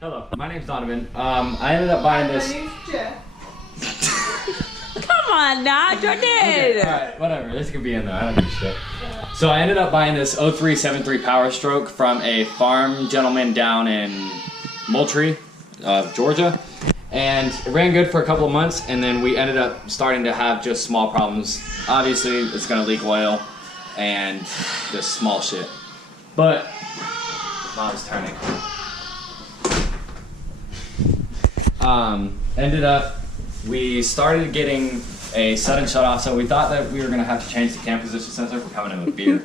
Hello, my name's Donovan. I ended up buying this. My name's Jeff. Come on now, Jordan. Okay, alright, whatever. This could be in there. I don't give a shit. So I ended up buying this 7.3 Powerstroke from a farm gentleman down in Moultrie, Georgia. And it ran good for a couple of months, and then we ended up starting to have just small problems. Obviously, it's gonna leak oil and just small shit. But mom's turning. Ended up, we started getting a sudden shut off, so we thought that we were gonna have to change the cam position sensor. We're coming in with beer.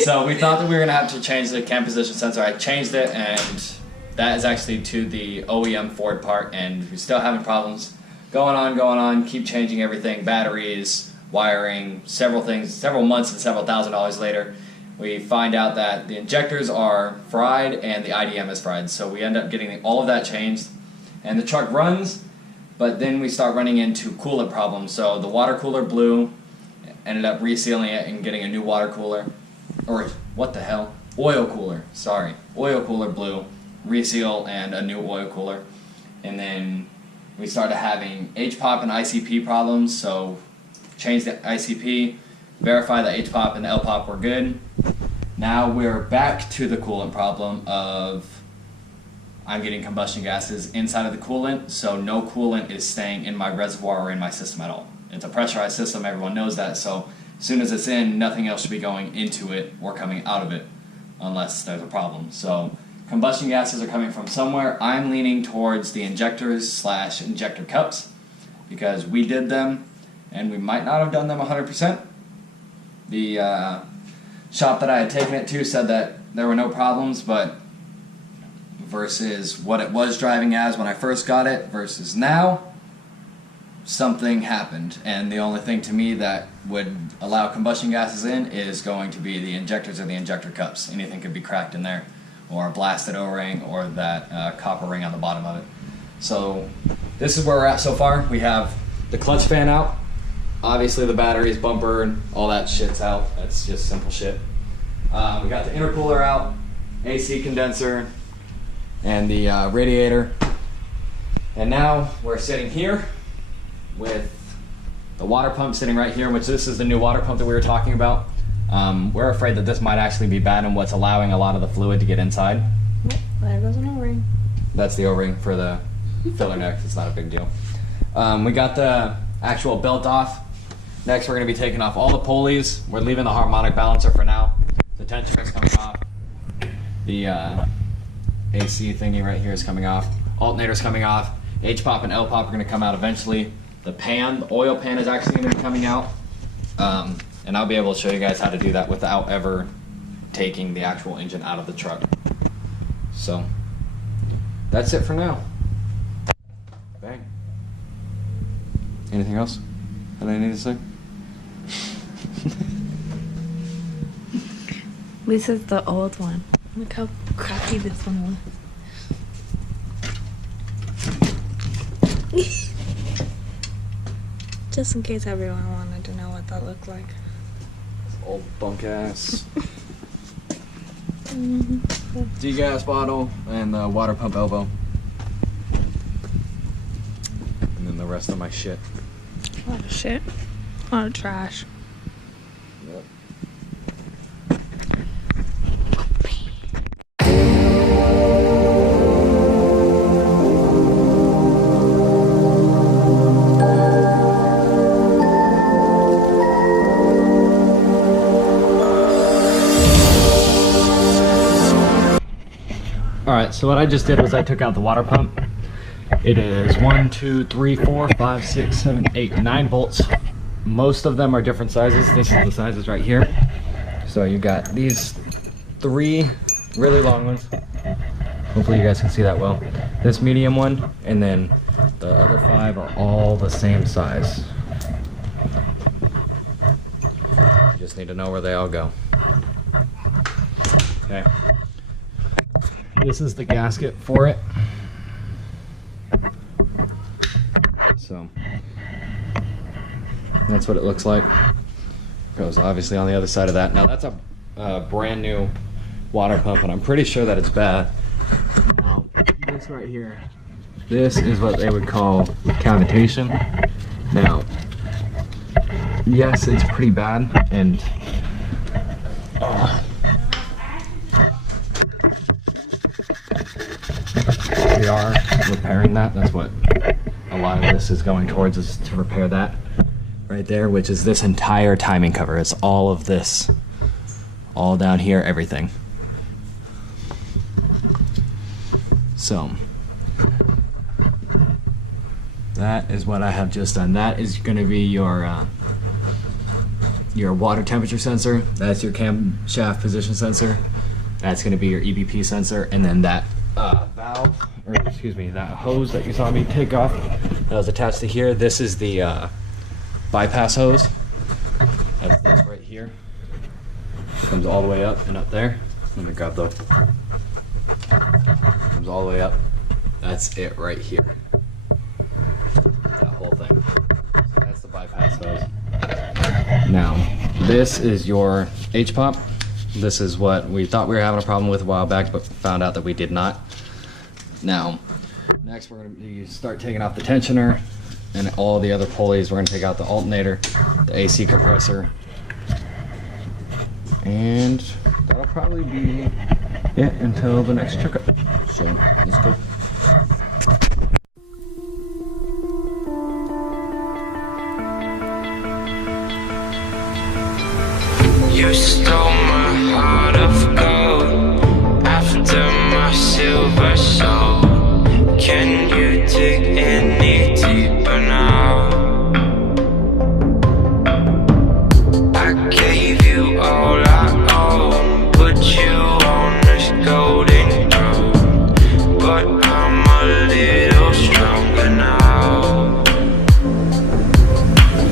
So we thought that we were gonna have to change the cam position sensor. I changed it, and that is actually to the OEM Ford part, and we're still having problems. Going on, keep changing everything, batteries, wiring, several things, several months and several $1,000s later. We find out that the injectors are fried and the IDM is fried. So we end up getting all of that changed. And the truck runs, but then we start running into coolant problems. So the water cooler blew, ended up resealing it and getting a new water cooler. Or, what the hell? Oil cooler, sorry. Oil cooler blew, reseal and a new oil cooler. And then we started having HPOP and ICP problems. So changed the ICP, verify that HPOP and the LPOP were good. Now we're back to the coolant problem of I'm getting combustion gases inside of the coolant, so no coolant is staying in my reservoir or in my system at all. It's a pressurized system, everyone knows that, so as soon as it's in, nothing else should be going into it or coming out of it unless there's a problem. So combustion gases are coming from somewhere. I'm leaning towards the injectors / injector cups because we did them and we might not have done them 100%. The shop that I had taken it to said that there were no problems, but versus what it was driving as when I first got it versus now, something happened. And the only thing to me that would allow combustion gases in is going to be the injectors or the injector cups. Anything could be cracked in there, or a blasted O-ring, or that copper ring on the bottom of it. So this is where we're at so far. We have the clutch fan out. Obviously the batteries, bumper, and all that shit's out. That's just simple shit. We got the intercooler out, AC condenser, and the radiator. And now we're sitting here with the water pump sitting right here, which this is the new water pump that we were talking about. We're afraid that this might actually be bad and what's allowing a lot of the fluid to get inside. There goes an O-ring. That's the O-ring for the filler neck. It's not a big deal. We got the actual belt off. Next, we're going to be taking off all the pulleys. We're leaving the harmonic balancer for now. The tensioner is coming off. The AC thingy right here is coming off. Alternator's coming off. HPOP and LPOP are going to come out eventually. The pan, the oil pan, is actually going to be coming out. And I'll be able to show you guys how to do that without ever taking the actual engine out of the truck. So, that's it for now. Bang. Anything else that I need to say? This is the old one. Look how crappy this one was. Just in case everyone wanted to know what that looked like. Old bunk ass. Degas bottle and the water pump elbow. And then the rest of my shit. A lot of shit. A lot of trash. Yep. Alright, so what I just did was I took out the water pump. It is 1, 2, 3, 4, 5, 6, 7, 8, 9 bolts. Most of them are different sizes. This is the sizes right here. So you got these 3 really long ones. Hopefully you guys can see that well. This medium one, and then the other 5 are all the same size. You just need to know where they all go. Okay. This is the gasket for it. So that's what it looks like. Goes obviously on the other side of that. Now that's a brand new water pump, and I'm pretty sure that it's bad. Now, this right here, this is what they would call cavitation. Now, yes, it's pretty bad, and we are repairing that. That's what a lot of this is going towards, is to repair that right there, which is this entire timing cover. It's all of this, all down here, everything. So that is what I have just done. That is going to be your water temperature sensor. That's your camshaft position sensor. That's going to be your EBP sensor, and then that valve, or excuse me, that hose that you saw me take off that was attached to here. This is the bypass hose. That's this right here. Comes all the way up and up there. Let me grab the. Comes all the way up. That's it right here. That whole thing. So that's the bypass hose. Now, this is your H-pop. This is what we thought we were having a problem with a while back, but found out that we did not. Now, next we're going to start taking off the tensioner and all the other pulleys. We're going to take out the alternator, the AC compressor, and that'll probably be it until the next checkup. So, let's go. You stole my heart of gold after my silver soul. Can you dig any deeper now? I gave you all I own, put you on this golden throne, but I'm a little stronger now.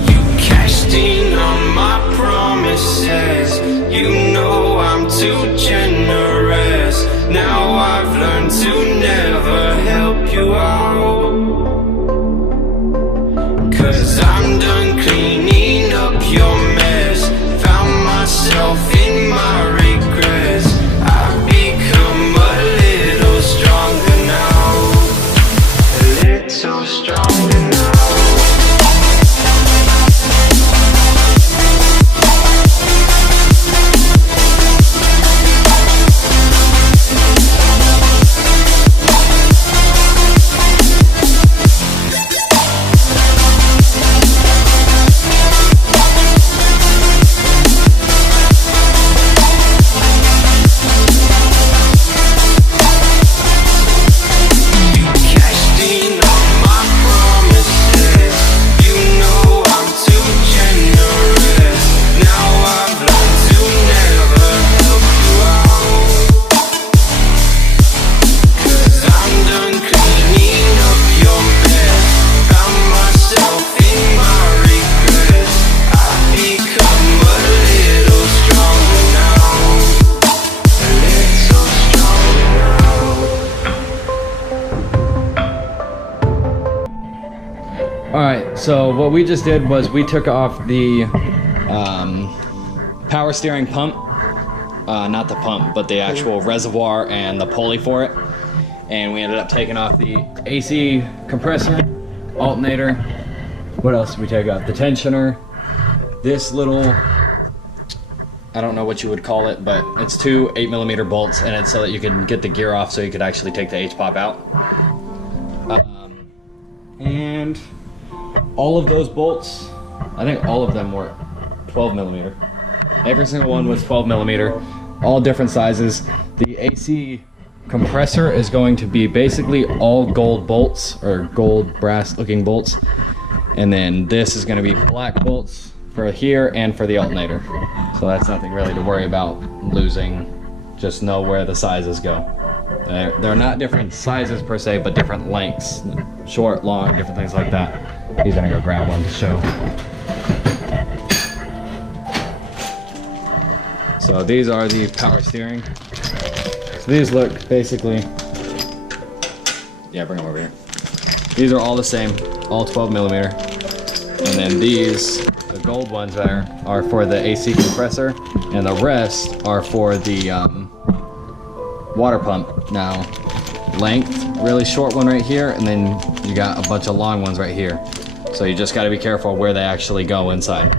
You cashed in on my promises. You know I'm too generous. Now I've learned to never help you out, 'cause I'm done cleaning up your mess. Found myself in my regrets. I've become a little stronger now. A little stronger now. Alright, so what we just did was we took off the power steering pump, not the pump, but the actual reservoir and the pulley for it, and we ended up taking off the AC compressor, alternator. What else did we take off? The tensioner, this little, I don't know what you would call it, but it's two 8mm bolts, and it's so that you can get the gear off so you could actually take the H-pop out. And all of those bolts, I think all of them were 12mm. Every single one was 12mm, all different sizes. The AC compressor is going to be basically all gold bolts, or gold brass looking bolts. And then this is going to be black bolts for here and for the alternator. So that's nothing really to worry about losing. Just know where the sizes go. They're not different sizes per se, but different lengths. Short, long, different things like that. He's gonna go grab one to show. So these are the power steering. So these look basically, yeah, bring them over here. These are all the same, all 12mm. And then these, the gold ones there, are for the AC compressor, and the rest are for the water pump. Now, length, really short one right here, and then you got a bunch of long ones right here. So you just gotta be careful where they actually go inside.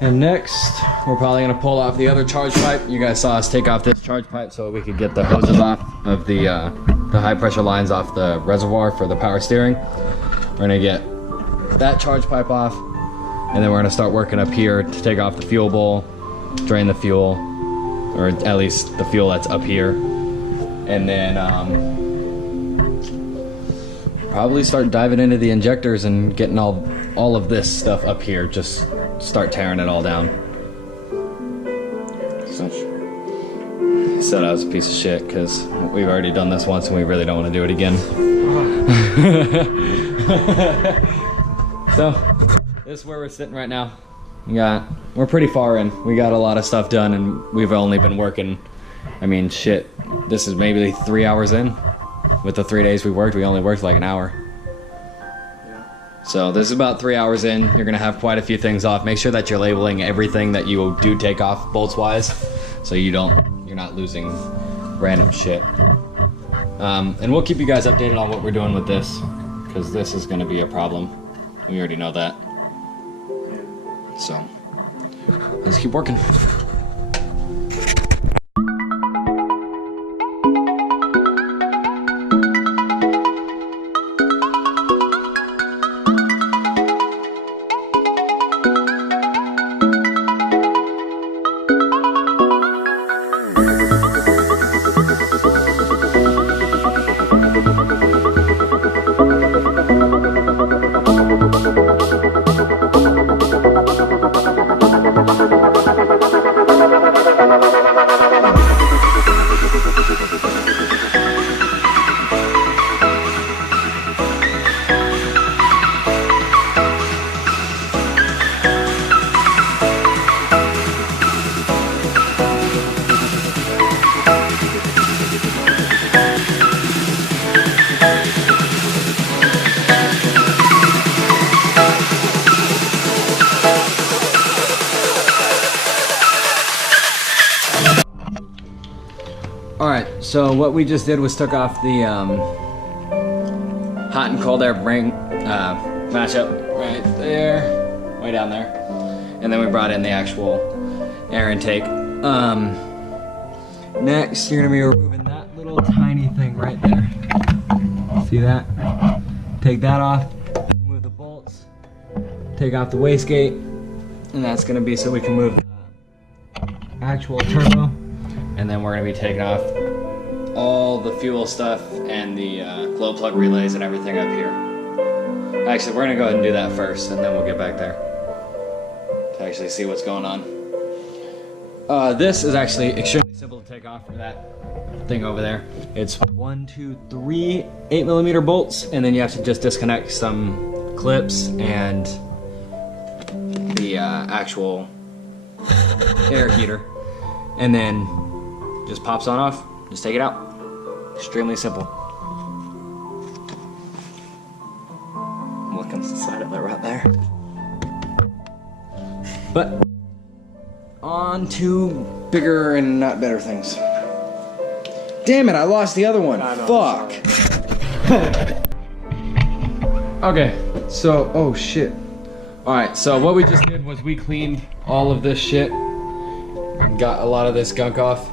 And next, we're probably gonna pull off the other charge pipe. You guys saw us take off this charge pipe so we could get the hoses off of the high pressure lines off the reservoir for the power steering. We're gonna get that charge pipe off, and then we're gonna start working up here to take off the fuel bowl, drain the fuel, or at least the fuel that's up here. And then probably start diving into the injectors and getting all of this stuff up here. Just start tearing it all down. So, he said I was a piece of shit because we've already done this once and we really don't want to do it again. So, this is where we're sitting right now. We're pretty far in. We got a lot of stuff done and we've only been working, I mean, shit, this is maybe 3 hours in. With the 3 days we worked, we only worked like an hour. So this is about 3 hours in. You're gonna have quite a few things off. Make sure that you're labeling everything that you do take off bolts wise, so you're not losing random shit. And we'll keep you guys updated on what we're doing with this, because this is gonna be a problem. We already know that. So let's keep working. Alright, so what we just did was took off the hot and cold air ring matchup right there, way down there. And then we brought in the actual air intake. Next, you're gonna be removing that little tiny thing right there. See that? Take that off, remove the bolts, take off the wastegate, and that's gonna be so we can move the actual turbo. And then we're gonna be taking off all the fuel stuff and the glow plug relays and everything up here. Actually, we're gonna go ahead and do that first, and then we'll get back there to actually see what's going on. This is actually extremely simple to take off for that thing over there. It's 1, 2, 3 8mm bolts, and then you have to just disconnect some clips and the actual air heater, and then just pops on off. Just take it out. Extremely simple. I'm looking inside of it right there. But on to bigger and not better things. Damn it! I lost the other one. Fuck. Okay. So, oh shit. All right. So what we just did was we cleaned all of this shit and got a lot of this gunk off.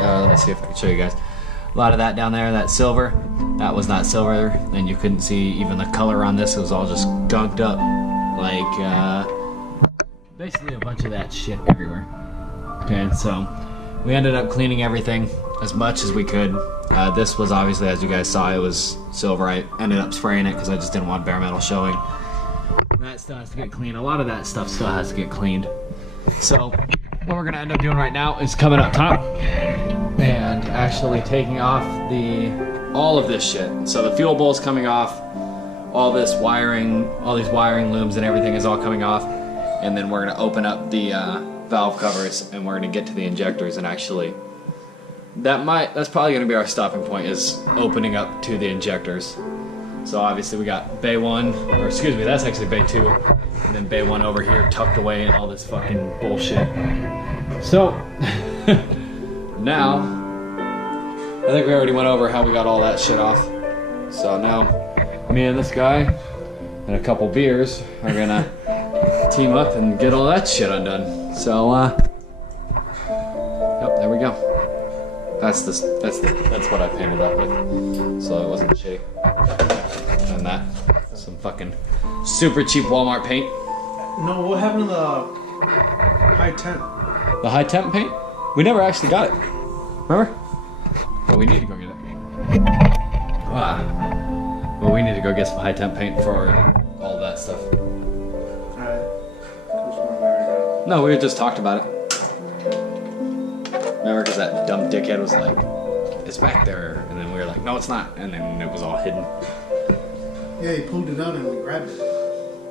Let me see if I can show you guys. A lot of that down there, that silver, that was not silver, and you couldn't see even the color on this. It was all just gunked up, like basically a bunch of that shit everywhere. Okay, so we ended up cleaning everything as much as we could. This was obviously, as you guys saw, it was silver. I ended up spraying it because I just didn't want bare metal showing. That still has to get cleaned. A lot of that stuff still has to get cleaned. So what we're gonna end up doing right now is coming up top and actually taking off all of this shit. So the fuel bowl's coming off, all this wiring, all these wiring looms and everything is all coming off, and then we're gonna open up the valve covers and we're gonna get to the injectors, and actually that's probably gonna be our stopping point, is opening up to the injectors. So obviously we got bay 1, or excuse me, that's actually bay 2, and then bay 1 over here tucked away and all this fucking bullshit. So now I think we already went over how we got all that shit off. So now, me and this guy and a couple beers are gonna team up and get all that shit undone. So, yep, there we go. That's what I painted up with. So it wasn't shitty. And that, some fucking super cheap Walmart paint. No, what happened to the high temp? The high temp paint? We never actually got it. Remember? But we need to go get it. Well, we need to go get some high temp paint for all that stuff. Alright. No, we just talked about it. Remember, because that dumb dickhead was like, it's back there. And then we were like, no, it's not. And then it was all hidden. Yeah, he pulled it out and we grabbed it.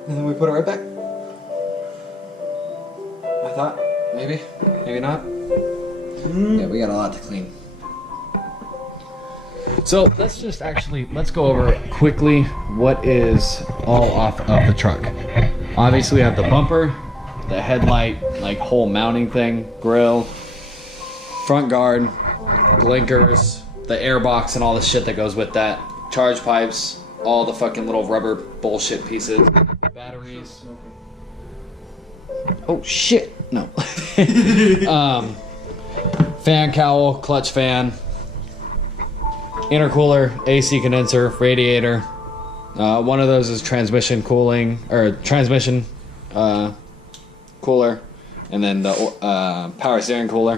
And then we put it right back. I thought, maybe. Maybe not. Yeah, we got a lot to clean. So let's go over quickly what is all off of the truck. Obviously we have the bumper, the headlight, like whole mounting thing, grill, front guard, blinkers, the airbox and all the shit that goes with that, charge pipes, all the fucking little rubber bullshit pieces, batteries. Oh shit, no. Fan cowl, clutch fan, intercooler, AC condenser, radiator. One of those is transmission cooling, or transmission cooler, and then the power steering cooler.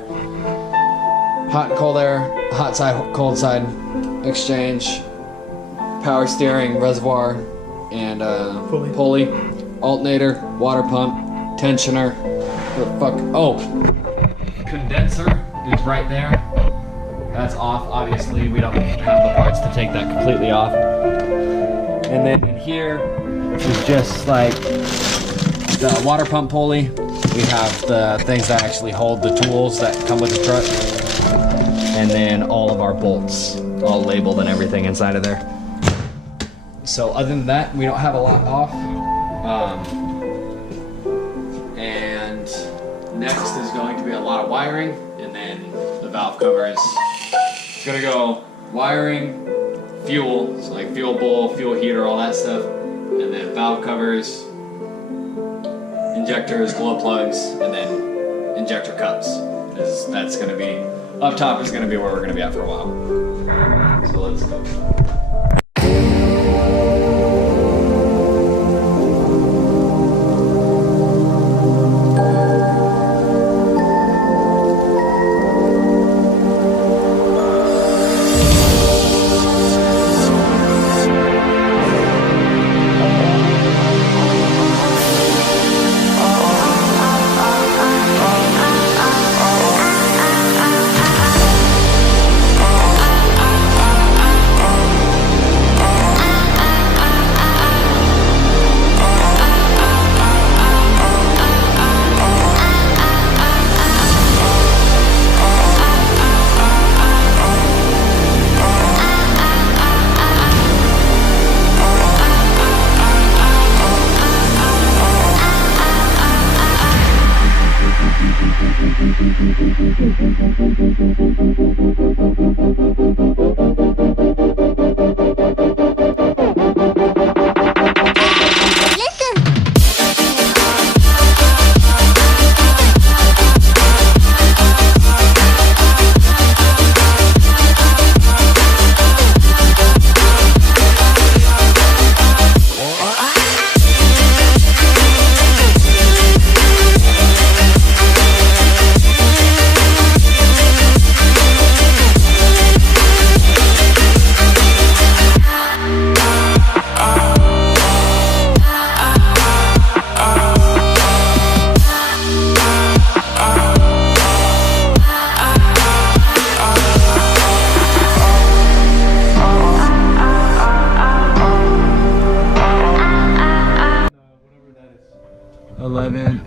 Hot and cold air, hot side, cold side exchange, power steering, reservoir, and pulley, alternator, water pump, tensioner. What the fuck? Oh, condenser is right there. That's off, obviously. We don't have the parts to take that completely off. And then in here is just like the water pump pulley. We have the things that actually hold the tools that come with the truck. And then all of our bolts, all labeled and everything inside of there. So other than that, we don't have a lot off. And next is going to be a lot of wiring, and then the valve covers. It's gonna go wiring, fuel, so like fuel bowl, fuel heater, all that stuff, and then valve covers, injectors, glow plugs, and then injector cups. That's gonna be, up top is gonna be where we're gonna be at for a while. So let's go.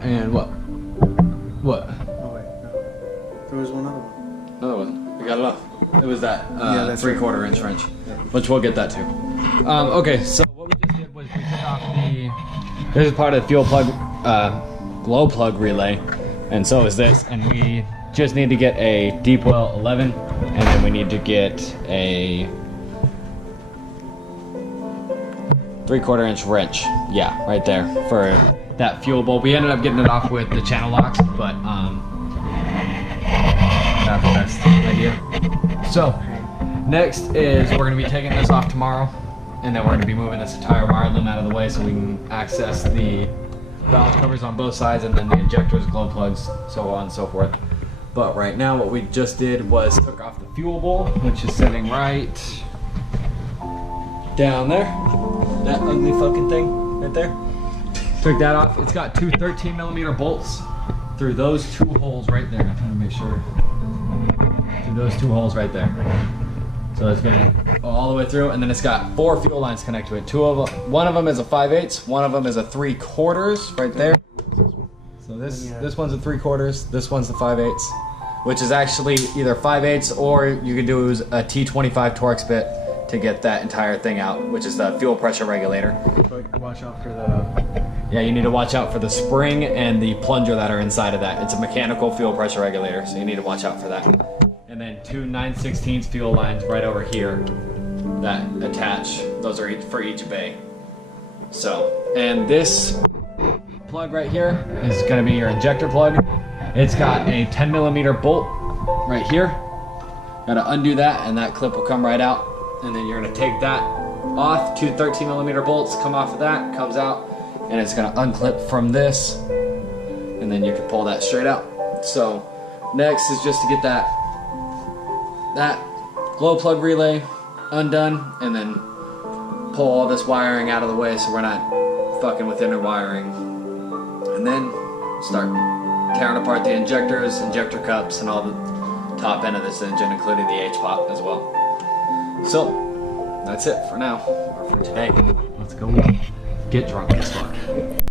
And what? What? Oh wait, no. There was one other one. No, there wasn't. We got it off. It was that that's 3/4 inch wrench, which we'll get that too. Okay, so what we just did was we took off the. This is part of the fuel plug, glow plug relay, and so is this. And we just need to get a deep well 11 And then we need to get a 3/4 inch wrench. Yeah, right there for that fuel bowl. We ended up getting it off with the channel locks, but not the best idea. So next is we're gonna be taking this off tomorrow, and then we're gonna be moving this entire wire loom out of the way so we can access the valve covers on both sides, and then the injectors, glow plugs, so on and so forth. But right now what we just did was took off the fuel bowl, which is sitting right down there. That ugly fucking thing right there. Took that off. It's got two 13mm bolts through those two holes right there. I'm trying to make sure. Through those two holes right there. So it's gonna go all the way through, and then it's got 4 fuel lines connected to it. One of them is a 5/8, one of them is a 3/4 right there. So this one's a 3/4, this one's the 5/8, which is actually either 5/8 or you could do a T25 Torx bit to get that entire thing out, which is the fuel pressure regulator. But watch out for the... Yeah, you need to watch out for the spring and the plunger that are inside of that. It's a mechanical fuel pressure regulator, so you need to watch out for that. And then 2 9/16 fuel lines right over here that attach. Those are for each bay. So, and this plug right here is going to be your injector plug. It's got a 10mm bolt right here. Got to undo that, and that clip will come right out. And then you're going to take that off. 2 13mm bolts come off of that, comes out, and it's going to unclip from this, and then you can pull that straight out. So next is just to get that glow plug relay undone, and then pull all this wiring out of the way so we're not fucking with inner wiring, and then start tearing apart the injectors, injector cups, and all the top end of this engine, including the H-pop as well. So that's it for now, or for today. Let's go get drunk as fuck.